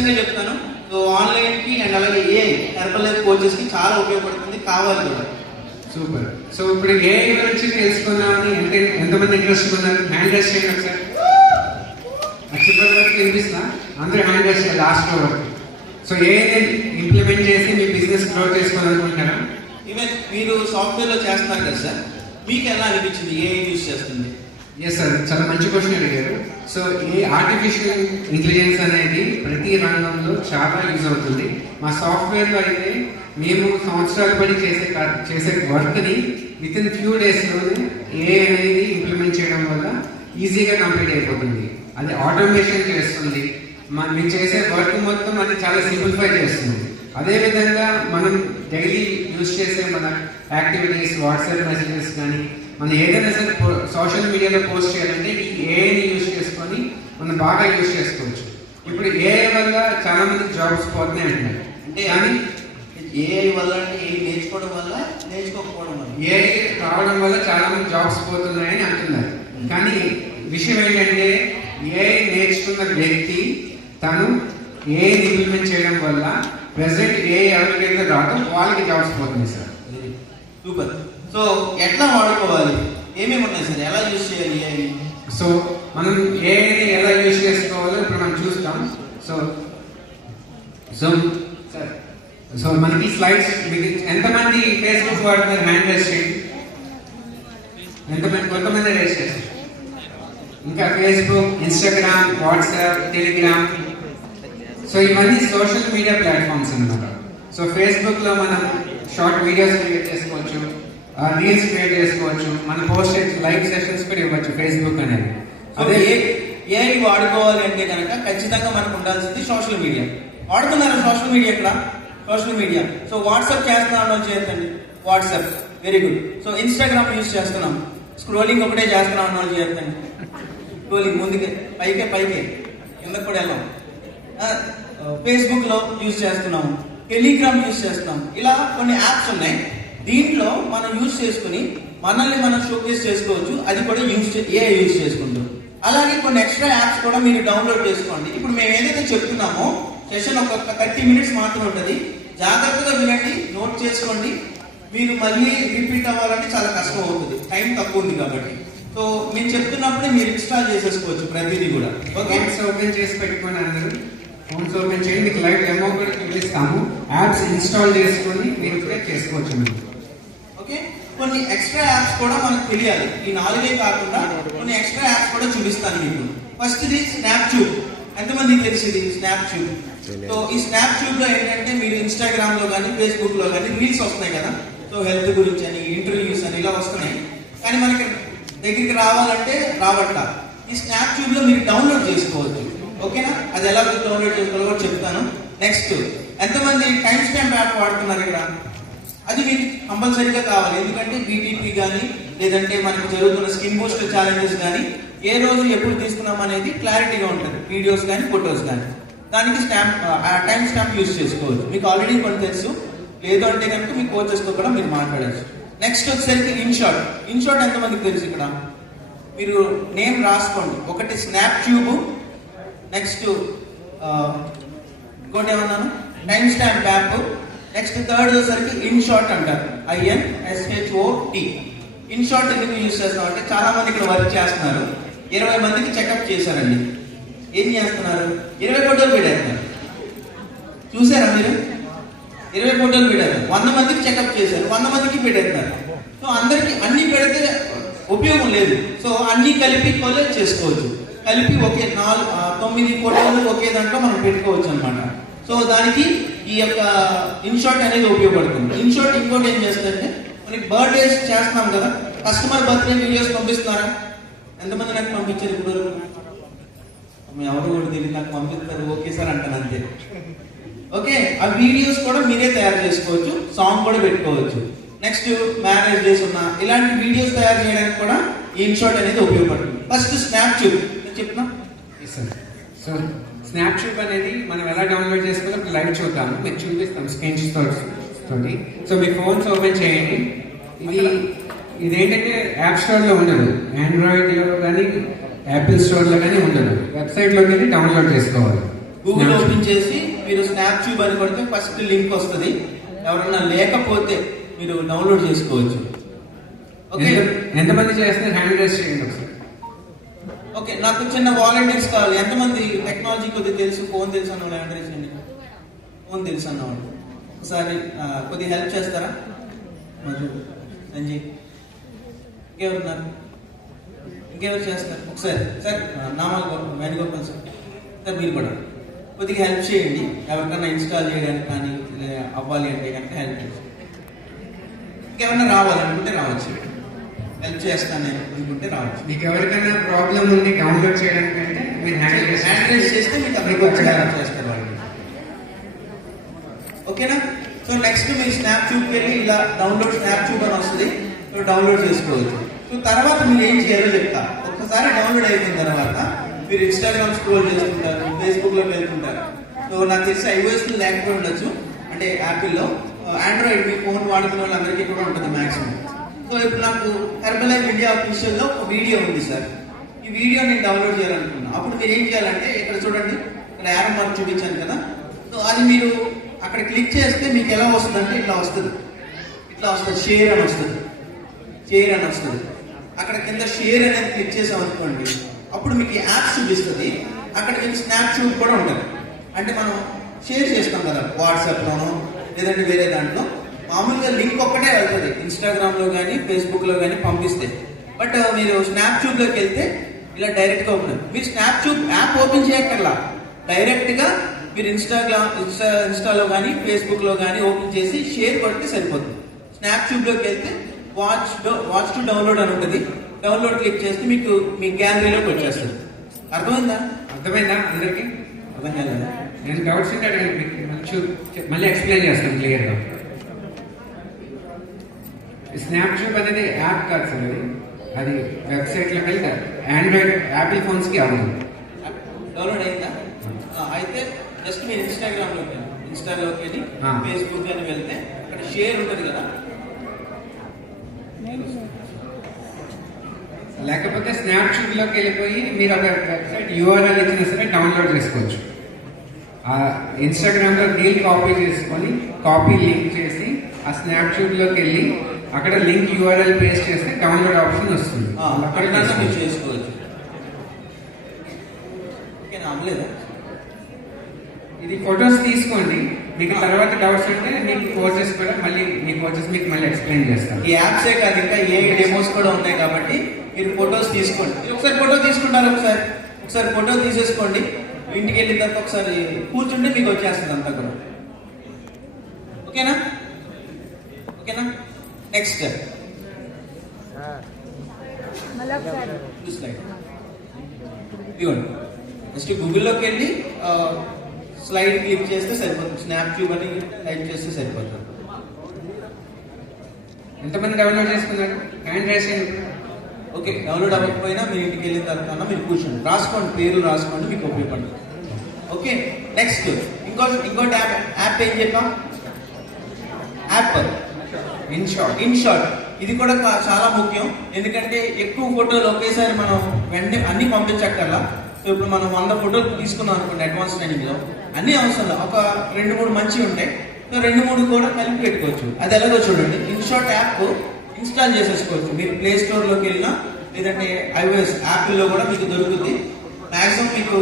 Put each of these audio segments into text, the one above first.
ఖచ్చితంగా చెప్తాను. So ఆన్లైన్కి and అలాగే హెర్బల్ లైఫ్ కోచెస్కి చాలా ఉపయోగపడుతుంది, కావాలి కూడా. సూపర్. సో ఇప్పుడు ఏఐ గురించి తెలుసుకుందామని ఎంతమంది ఇంట్రెస్ట్ ఉన్నారు? హ్యాండ్ రైస్ చేయండి ఒకసారి. చివరి వరకు వినిపిస్తున్నా, అందరూ హ్యాండ్ రైస్ చేయాలి లాస్ట్ వరకు. సో ఏఐ ఇంప్లిమెంట్ చేసి మీ బిజినెస్ గ్రో చేసుకోవాలనుకుంటున్నారా? ఈవెన్ మీరు సాఫ్ట్వేర్లో చేస్తున్నారు కదా సార్, మీకు ఎలా అనిపించింది ఏఐ యూజ్ చేస్తుంది? ఎస్ సార్, చాలా మంచి క్వశ్చన్ అడిగారు. సో ఈ ఆర్టిఫిషియల్ ఇంటెలిజెన్స్ అనేది ప్రతి రంగంలో చాలా యూజ్ అవుతుంది. మా సాఫ్ట్వేర్లో అయితే మేము సంవత్సరాల పడి చేసే వర్క్ని విత్ ఇన్ ఫ్యూ డేస్లోనే ఏఐ అనేది ఇంప్లిమెంట్ చేయడం వల్ల ఈజీగా కంప్లీట్ అయిపోతుంది. అది ఆటోమేషన్ చేస్తుంది, మేము చేసే వర్క్ మొత్తం అది చాలా సింప్లిఫై చేస్తుంది. అదేవిధంగా మనం డైలీ యూజ్ చేసే మన యాక్టివిటీస్, వాట్సాప్ మెసేజెస్ కానీ మనం ఏదైనా సరే సోషల్ మీడియాలో పోస్ట్ చేయాలంటే ఈ ఏఐని యూజ్ చేసుకొని మనం బాగా యూజ్ చేసుకోవచ్చు. ఇప్పుడు ఏఐ వల్ల చాలా మంది జాబ్స్ పోతున్నాయి అంటున్నారు. అంటే కానీ ఏఐ వల్ల అంటే ఏఐ నేర్చుకోవడం వల్ల, నేర్చుకోకపోవడం వల్ల, ఏఐ రావడం వల్ల చాలా మంది జాబ్స్ పోతున్నాయని అంటున్నారు. కానీ విషయం ఏంటంటే ఏఐ నేర్చుకున్న వ్యక్తి తను ఏఐని ఇంప్లిమెంట్ చేయడం వల్ల ప్రెసెంట్ ఏఐ ఎవరికైతే రాదో వాళ్ళకి జాబ్స్ పోతున్నాయి సార్. సూపర్. సో ఎట్లా వాడుకోవాలి, ఏమేమి ఉన్నాయి సార్, ఎలా యూజ్ చేయాలి ఏఐ? సో మనం ఏఐని ఎలా యూజ్ చేసుకోవాలో ఇప్పుడు మనం చూస్తాం. సో సో సార్, సో మనకి స్లైడ్స్, ఎంతమంది ఫేస్బుక్ వాడుతున్నారు? హ్యాండ్ రైస్ చేయండి. ఎంతమంది? కొంతమంది రైస్ చేస్తారు. ఇంకా Facebook, Instagram, WhatsApp, Telegram, so ఇవన్నీ సోషల్ మీడియా ప్లాట్ఫామ్స్ అన్నమాట. సో ఫేస్బుక్లో మనం షార్ట్ వీడియోస్ క్రియేట్ చేసుకోవచ్చు, రీల్స్ క్రియేట్ చేసుకోవచ్చు, మన పోస్ట్ లైవ్ సెషన్స్ కూడా ఇవ్వచ్చు ఫేస్బుక్ అనేది. అదే ఏఐ వాడుకోవాలి అంటే కనుక ఖచ్చితంగా మనకు ఉండాల్సింది సోషల్ మీడియా. వాడుతున్నారు సోషల్ మీడియా ఇక్కడ, సోషల్ మీడియా. సో వాట్సాప్ చేస్తున్నాం చేయొద్దండి, WhatsApp very good. So Instagram use చేస్తున్నాం, స్క్రోలింగ్ ఒకటే చేస్తున్నాం అన్న వాళ్ళు చేయొద్దండి. స్క్రోలింగ్ ముందుకే పైకే కిందకు కూడా వెళ్ళాం. ఫేస్బుక్లో యూజ్ చేస్తున్నాము, టెలిగ్రామ్ యూజ్ చేస్తున్నాం. ఇలా కొన్ని యాప్స్ ఉన్నాయి, దీంట్లో మనం యూజ్ చేసుకుని మనల్ని మనం షోకేస్ చేసుకోవచ్చు. అది కూడా ఏఐ యూజ్ చేసుకుంటాం. అలాగే కొన్ని ఎక్స్ట్రా యాప్స్ కూడా మీరు డౌన్లోడ్ చేసుకోండి. ఇప్పుడు మేము ఏదైతే చెప్తున్నామో సెషన్ ఒక 30 మినిట్స్ మాత్రం ఉంటుంది. జాగ్రత్తగా వినండి, నోట్ చేసుకోండి. మీరు మళ్ళీ రిపీట్ అవ్వాలంటే చాలా కష్టం అవుతుంది, టైం తక్కువ ఉంది కాబట్టి. సో మేము చెప్తున్నప్పుడే మీరు ఇన్స్టాల్ చేసేసుకోవచ్చు ప్రతిదీ కూడా. ఓకే, ఓపెన్ చేసి పెట్టుకోండి, అందరూ ఫోన్స్ ఓపెన్ చేయండి. మీకు లైవ్ డెమో కూడా చూపిస్తాము. యాప్స్ ఇన్స్టాల్ చేసుకొని మీరు కూడా చేసుకోవచ్చు. ఓకే, కొన్ని ఎక్స్ట్రా యాప్స్ కూడా మనకు తెలియాలి. ఈ 4 కాకుండా కొన్ని ఎక్స్ట్రా యాప్స్ కూడా చూపిస్తాను మీకు. ఫస్ట్ ఇది స్నాప్ట్యూబ్. ఎంతమందికి తెలిసింది స్నాప్ట్యూబ్? సో ఈ స్నాప్ట్యూబ్ లో ఏంటంటే మీరు ఇన్స్టాగ్రామ్ లో కానీ ఫేస్బుక్ లో కానీ రీల్స్ వస్తున్నాయి కదా. సో హెల్త్ గురించి అని, ఇంటర్వ్యూస్ అని ఇలా వస్తున్నాయి. కానీ మనకి దగ్గరికి రావాలంటే రావట్ల. ఈ స్నాప్ట్యూబ్ లో మీరు డౌన్లోడ్ చేసుకోవచ్చు. ఓకేనా, అది ఎలా డౌన్లోడ్ చేసుకోవాలో కూడా చెప్తాను. నెక్స్ట్, ఎంతమంది టైం స్టాంప్ యాప్ వాడుతున్నారు ఇక్కడ? అది మీకు కంపల్సరీగా కావాలి. ఎందుకంటే బీటీపీ కానీ లేదంటే మనకు జరుగుతున్న స్కిన్ బూస్టర్ ఛాలెంజెస్ కానీ ఏ రోజు ఎప్పుడు తీసుకున్నాం అనేది క్లారిటీగా ఉంటుంది, వీడియోస్ కానీ ఫొటోస్ కానీ. దానికి టైం స్టాంప్ యూజ్ చేసుకోవచ్చు. మీకు ఆల్రెడీ కొన్ని తెలుసు, లేదు అంటే కనుక మీ కోచెస్తో కూడా మీరు మాట్లాడచ్చు. నెక్స్ట్ వచ్చేసరికి ఇన్షాట్. ఇన్షాట్ ఎంతమందికి తెలుసు ఇక్కడ? మీరు నేమ్ రాసుకోండి. ఒకటి స్నాప్ట్యూబ్, నెక్స్ట్ ఇంకోటి ఏమన్నాను, time stamp app. Next third వచ్చేసరికి ఇన్షాట్ అంటారు, INSHOT. ఇన్షాట్ ఎందుకు యూజ్ చేస్తాం అంటే చాలా మంది ఇక్కడ వర్క్ చేస్తున్నారు. 20 మందికి చెకప్ చేశారండి. ఏం చేస్తున్నారు? 20 ఫోటోలు పెట్టేస్తున్నారు. చూసారా మీరు? 20 ఫోటోలు పెట్టారు, 100 మందికి చెకప్ చేశారు, 100 మందికి పెట్టేస్తున్నారు. సో అందరికి అన్ని పెడితే ఉపయోగం లేదు. సో అన్ని కలిపి కొలెక్ట్ చేసుకోవచ్చు. కలిపి 9 ఫోటోలు ఒకే దాంట్లో మనం పెట్టుకోవచ్చు అనమాట. సో దానికి ఈ యొక్క ఇన్షాట్ అనేది ఉపయోగపడుతుంది. ఇన్షాట్ ఇంకోటి ఏం చేస్తుందంటే, మనకి బర్త్డేస్ చేస్తున్నాం కదా, కస్టమర్ బర్త్డే వీడియోస్ పంపిస్తున్నారా? ఎంతమంది నాకు పంపించారు ఇప్పుడు? ఎవరు కూడా తెలియదు, నాకు పంపిస్తారు, ఓకే సార్ అంటాను అంతే. ఓకే, ఆ వీడియోస్ కూడా మీరే తయారు చేసుకోవచ్చు, సాంగ్ కూడా పెట్టుకోవచ్చు. నెక్స్ట్ మ్యారేజ్ డేస్ ఉన్నా ఇలాంటి వీడియోస్ తయారు చేయడానికి కూడా ఈ ఇన్షాట్ అనేది ఉపయోగపడుతుంది. ఫస్ట్ స్నాప్ట్యూబ్ చెప్తున్నా. సో స్నాప్ట్యూబ్ అనేది మనం ఎలా డౌన్లోడ్ చేసుకోవాలో ఇప్పుడు లైవ్ చూద్దాము, మీకు చూపిస్తాం స్క్రీన్ తోటి. సో మీ ఫోన్స్ ఓపెన్ చేయండి. ఇదేంటంటే యాప్ స్టోర్లో ఉండదు, ఆండ్రాయిడ్లో కానీ యాపిల్ స్టోర్లో కానీ ఉండదు. వెబ్సైట్లోకి వెళ్ళి డౌన్లోడ్ చేసుకోవాలి. గూగుల్ ఓపెన్ చేసి మీరు స్నాప్ ట్యూబ్ అని కొడితే ఫస్ట్ లింక్ వస్తుంది. ఎవరైనా లేకపోతే మీరు డౌన్లోడ్ చేసుకోవచ్చు. ఓకే, ఎంతమంది చేస్తే హ్యాండ్ రైజ్ చేయండి ఒకసారి. ఓకే, నాకు చిన్న వాలంటీర్స్ కావాలి. ఎంతమంది టెక్నాలజీ కొద్దిగా తెలుసు, ఫోన్ తెలుసు అన్నవాళ్ళు హ్యాండ్ రైజ్ చేయండి. ఫోన్ తెలుసు అన్నవాళ్ళు ఒకసారి కొద్దిగా హెల్ప్ చేస్తారా? మధు, సంజయ్, ఇంకెవరున్నారు? ఇంకెవరు చేస్తారు? ఒకసారి సార్ నామాలు వేణుగోపాల్ సార్, సార్ మీరు కూడా కొద్దిగా హెల్ప్ చేయండి. ఎవరికైనా ఇన్స్టాల్ చేయడానికి కానీ అవ్వాలి అంటే కనుక హెల్ప్ చేయండి. ఇంకెవరైనా రావాలనుకుంటే రావచ్చు, హెల్ప్ చేస్తాను నేను అనుకుంటే రావచ్చు. మీకు ఎవరికైనా ప్రాబ్లం ఉండి డౌన్లోడ్ చేయడానికంటే మీరు హ్యాండ్ రైజ్ చేస్తే మీకు అక్కడికి వచ్చి హెల్ప్ చేస్తారు వాళ్ళు. ఓకేనా? సో నెక్స్ట్ మీరు స్నాప్ ట్యూబ్కి వెళ్ళి ఇలా డౌన్లోడ్ స్నాప్ ట్యూబ్ అని వస్తుంది, మీరు డౌన్లోడ్ చేసుకోవచ్చు. సో తర్వాత మీరు ఏం చేయాలో చెప్తా. ఒక్కసారి డౌన్లోడ్ అయిపోయిన తర్వాత మీరు ఇన్స్టాగ్రామ్ స్క్రోల్ చేస్తుంటారు, ఫేస్బుక్లోకి వెళ్తుంటారు. సో నాకు తెలిసి iOS లేకపోయి ఉండొచ్చు, అంటే యాపిల్లో. ఆండ్రాయిడ్ మీ ఫోన్ వాడుకునే వాళ్ళందరికీ కూడా ఉంటుంది మ్యాక్సిమం. సో ఇప్పుడు నాకు హెర్బలైఫ్ ఇండియా అఫీషియల్లో ఒక వీడియో ఉంది సార్. ఈ వీడియో నేను డౌన్లోడ్ చేయాలనుకున్నాను. అప్పుడు మీరు ఏం చేయాలంటే ఇక్కడ చూడండి, ఇక్కడ యారో మార్క్ చూపించాను కదా. సో అది మీరు అక్కడ క్లిక్ చేస్తే మీకు ఎలా వస్తుందంటే ఇట్లా వస్తుంది, ఇట్లా వస్తుంది, షేర్ అని వస్తుంది, షేర్ అని వస్తుంది. అక్కడ కింద షేర్ అనేది క్లిక్ చేసాం అనుకోండి, అప్పుడు మీకు యాప్స్ చూపిస్తుంది. అక్కడ మీకు స్నాప్ ట్యూబ్ కూడా ఉంటుంది. అంటే మనం షేర్ చేస్తాం కదా వాట్సాప్లోనో లేదంటే వేరే దాంట్లో. మామూలుగా లింక్ ఒక్కటే వెళ్తుంది ఇన్స్టాగ్రామ్లో కానీ ఫేస్బుక్లో కానీ పంపిస్తే. బట్ మీరు స్నాప్ ట్యూబ్లోకి వెళ్తే ఇలా డైరెక్ట్గా ఓపెన్. మీరు స్నాప్ ట్యూబ్ యాప్ ఓపెన్ చేయక్కర్లా, డైరెక్ట్గా మీరు ఇన్స్టాలో కానీ ఫేస్బుక్లో కానీ ఓపెన్ చేసి షేర్ కొడితే సరిపోతుంది. స్నాప్ ట్యూబ్లోకి వెళ్తే వాచ్ టు డౌన్లోడ్ అని ఉంటుంది. డౌన్లోడ్ క్లిక్ చేస్తే మీకు మీ గ్యాలరీలోకి వచ్చేస్తుంది. అర్థమైందా? అర్థమైందా అందరికి? అర్థం కాలేదా? నేను డౌట్స్ ఉంటే అడగండి, మళ్ళీ ఎక్స్ప్లెయిన్ చేస్తాను క్లియర్గా. స్నాప్ ట్యూబ్ అనేది యాప్ కాదు సార్, అది వెబ్సైట్లోకి వెళ్తే ఆండ్రాయిడ్ యాపిల్ ఫోన్స్కి అవుతుంది. డౌన్లోడ్ అయిందా? అయితే జస్ట్ మీరు ఇన్స్టాగ్రామ్లోకి వెళ్ళి, ఇన్స్టాలోకి వెళ్ళి ఫేస్బుక్ అని వెళ్తే అక్కడ షేర్ ఉంటుంది కదా. లేకపోతే స్నాప్ ట్యూబ్లోకి వెళ్ళిపోయి మీరు ఒక వెబ్సైట్ URL ఇచ్చినా సరే డౌన్లోడ్ చేసుకోవచ్చు. ఇన్స్టాగ్రామ్లో రీల్ కాపీ చేసుకొని కాపీ లింక్ చేసి ఆ స్నాప్ ట్యూబ్లోకి వెళ్ళి అక్కడ లింక్ URL పేస్ట్ చేస్తే డౌన్లోడ్ ఆప్షన్ వస్తుంది. అక్కడ మీరు చేసుకోవచ్చు. ఓకేనా? అవ్వలేదా? ఇది ఫొటోస్ తీసుకోండి, మీకు తర్వాత డౌట్స్ ఉంటే మీకు కోర్సెస్ కూడా మళ్ళీ మీ కోర్సెస్ మీకు మళ్ళీ ఎక్స్ప్లెయిన్ చేస్తాను. ఈ యాప్సే కాదు, ఇంకా ఏ డెమోస్ కూడా ఉంటాయి కాబట్టి మీరు ఫొటోస్ తీసుకోండి. ఒకసారి ఫోటో తీసుకుంటారు, ఒకసారి ఫోటో తీసేసుకోండి. ఇంటికి వెళ్ళిన తర్వాత ఒకసారి కూర్చుంటే మీకు వచ్చేస్తుంది అంతా కూడా. ఓకేనా? ఓకేనా? నెక్స్ట్ స్లైడ్ ఇదిగోండి. నెక్స్ట్ గూగుల్లోకి వెళ్ళి స్లైడ్ క్లిక్ చేస్తే సరిపోతుంది. స్నాప్ ట్యూబ్ అని టైప్ చేస్తే సరిపోతుంది. ఎంతమంది డౌన్లోడ్ చేసుకున్నారు? హ్యాండ్ రైజ్ చేయండి. ఓకే, డౌన్లోడ్ అవ్వకపోయినా మీరు ఇంటికి వెళ్ళిన తర్వాత మీరు కూర్చోండి, రాసుకోండి, పేరు రాసుకోండి, మీకు ఉపయోగపడుతుంది. ఓకే, నెక్స్ట్ ఇంకోటి యాప్ ఏం చెప్పాం? App in short. ఇది కూడా చాలా ముఖ్యం, ఎందుకంటే ఎక్కువ ఫోటోలు ఒకేసారి మనం వెంటనే అన్ని పంపించక్కర్లా. సో ఇప్పుడు మనం 100 ఫోటోలు తీసుకున్నాం అనుకోండి అడ్వాన్స్ ట్రైనింగ్లో, అన్ని అవసరం ఒక 2-3 మంచివి ఉంటాయి. సో 2-3 కూడా కలిపి పెట్టుకోవచ్చు. అది ఎలాగో చూడండి. ఇన్ షార్ట్ యాప్ ఇన్స్టాల్ చేసేసుకోవచ్చు. మీరు ప్లే స్టోర్లోకి వెళ్ళినా లేదంటే iOS యాప్లో కూడా మీకు దొరుకుతుంది. మ్యాక్సిమం మీకు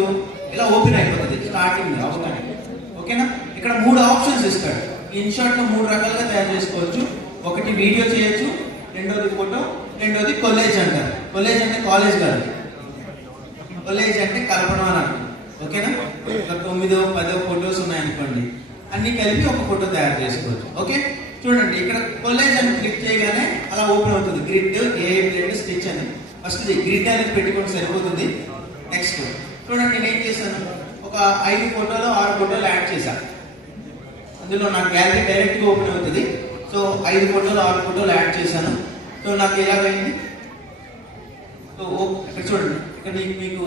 ఇలా ఓపెన్ అయిపోతుంది స్టార్టింగ్ అవగానే. ఓకేనా? ఇక్కడ 3 ఆప్షన్స్ ఇస్తాడు. ఇన్ షార్ట్ లో 3 రకాలుగా తయారు చేసుకోవచ్చు. ఒకటి వీడియో చేయొచ్చు, రెండోది ఫోటో, రెండోది కొలేజ్ అంటారు. కొలేజ్ అంటే కాలేజ్ కాదు, కొలేజ్ అంటే కల్పన అని అర్థం. ఓకేనా? 9-10 ఫొటోస్ ఉన్నాయనుకోండి, అన్ని కలిపి ఒక ఫోటో తయారు చేసుకోవచ్చు. ఓకే, చూడండి ఇక్కడ కొలేజ్ అని క్లిక్ చేయగానే అలా ఓపెన్ అవుతుంది. గ్రిడ్, గ్రిడ్, స్టిచ్ అని. ఫస్ట్ గ్రిడ్ అనేది పెట్టుకుంటే సరిపోతుంది. నెక్స్ట్ చూడండి, నేను ఏం చేశాను, ఒక 5 ఫోటోలు 6 ఫోటోలు యాడ్ చేశాను. అందులో నాకు గ్యాలరీ డైరెక్ట్గా ఓపెన్ అవుతుంది. సో 5 ఫోటోలు 6 ఫోటోలు యాడ్ చేశాను. సో నాకు ఎలాగైంది, సో ఇక్కడ చూడండి, ఇక్కడ మీకు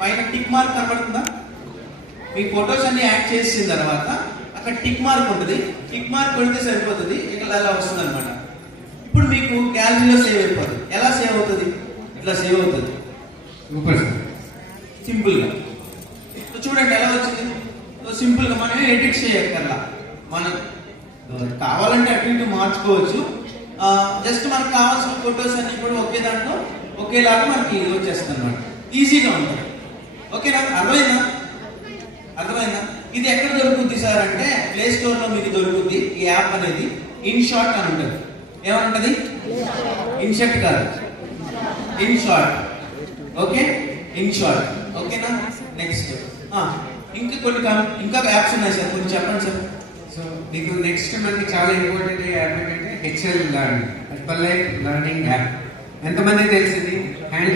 పైన టిక్ మార్క్ కనబడుతుందా? మీ ఫొటోస్ అన్ని యాడ్ చేసిన తర్వాత అక్కడ టిక్ మార్క్ ఉంటుంది. టిక్ మార్క్ కొడితే సరిపోతుంది, ఇక్కడ అలా వస్తుంది అనమాట. ఇప్పుడు మీకు గ్యాలరీలో సేవ్ అయిపోతుంది. ఎలా సేవ్ అవుతుంది? ఇట్లా సేవ్ అవుతుంది సింపుల్గా. చూడండి ఎలా వచ్చింది. సింపుల్ గా మనం ఎడిట్ చేయక్కర్లా, మనం కావాలంటే అటు ఇటు మార్చుకోవచ్చు. జస్ట్ మనకు కావాల్సిన ఫొటోస్ అన్ని కూడా ఒకే దాంట్లో ఒకేలాగా మనకి వచ్చేస్తుంది అనమాట, ఈజీగా ఉంటుంది. ఓకేనా, అర్థమైందా? ఇది ఎక్కడ దొరుకుద్ది సార్ అంటే ప్లే స్టోర్ లో మీకు దొరుకుద్ది ఈ యాప్ అనేది. ఇన్ షార్ట్ అని ఉంటుంది. ఏమంటది? ఇన్ షార్ట్ కాదు, in short. Okay, in short. ఓకేనా, నెక్స్ట్ ఇంకా యాప్స్ ఉన్నాయి సార్, కొంచెం చెప్పండి సార్. సో మీకు నెక్స్ట్ మనకి చాలా ఇంపార్టెంట్ యాప్ ఏంటంటే HL learn, herbal life learning app. ఎంతమంది తెలిసింది? హ్యాండ్